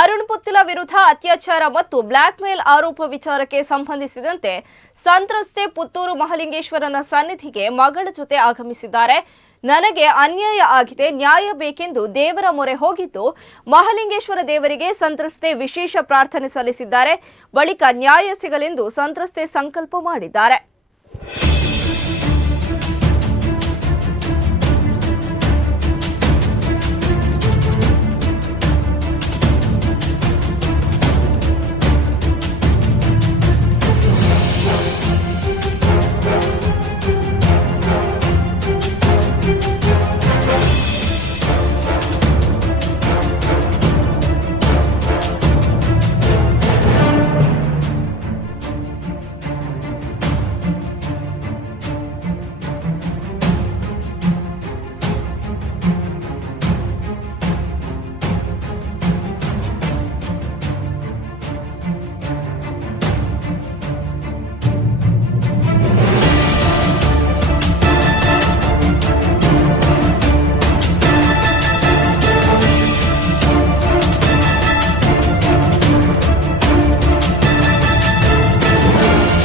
ಅರುಣ್ ಪುತ್ತಿಲ ವಿರುದ್ಧ ಅತ್ಯಾಚಾರ ಮತ್ತು ಬ್ಲಾಕ್ ಮೇಲ್ ಆರೋಪ ವಿಚಾರಕ್ಕೆ ಸಂಬಂಧಿಸಿದಂತೆ ಸಂತ್ರಸ್ತೆ ಪುತ್ತೂರು ಮಹಲಿಂಗೇಶ್ವರನ ಸನ್ನಿಧಿಗೆ ಮಗಳ ಜೊತೆ ಆಗಮಿಸಿದ್ದಾರೆ. ನನಗೆ ಅನ್ಯಾಯ ಆಗಿದೆ, ನ್ಯಾಯ ಬೇಕೆಂದು ದೇವರ ಮೊರೆ ಹೋಗಿದ್ದು ಮಹಲಿಂಗೇಶ್ವರ ದೇವರಿಗೆ ಸಂತ್ರಸ್ತೆ ವಿಶೇಷ ಪ್ರಾರ್ಥನೆ ಸಲ್ಲಿಸಿದ್ದಾರೆ. ಬಳಿಕ ನ್ಯಾಯ ಸಿಗಲೆಂದು ಸಂತ್ರಸ್ತೆ ಸಂಕಲ್ಪ ಮಾಡಿದ್ದಾರೆ.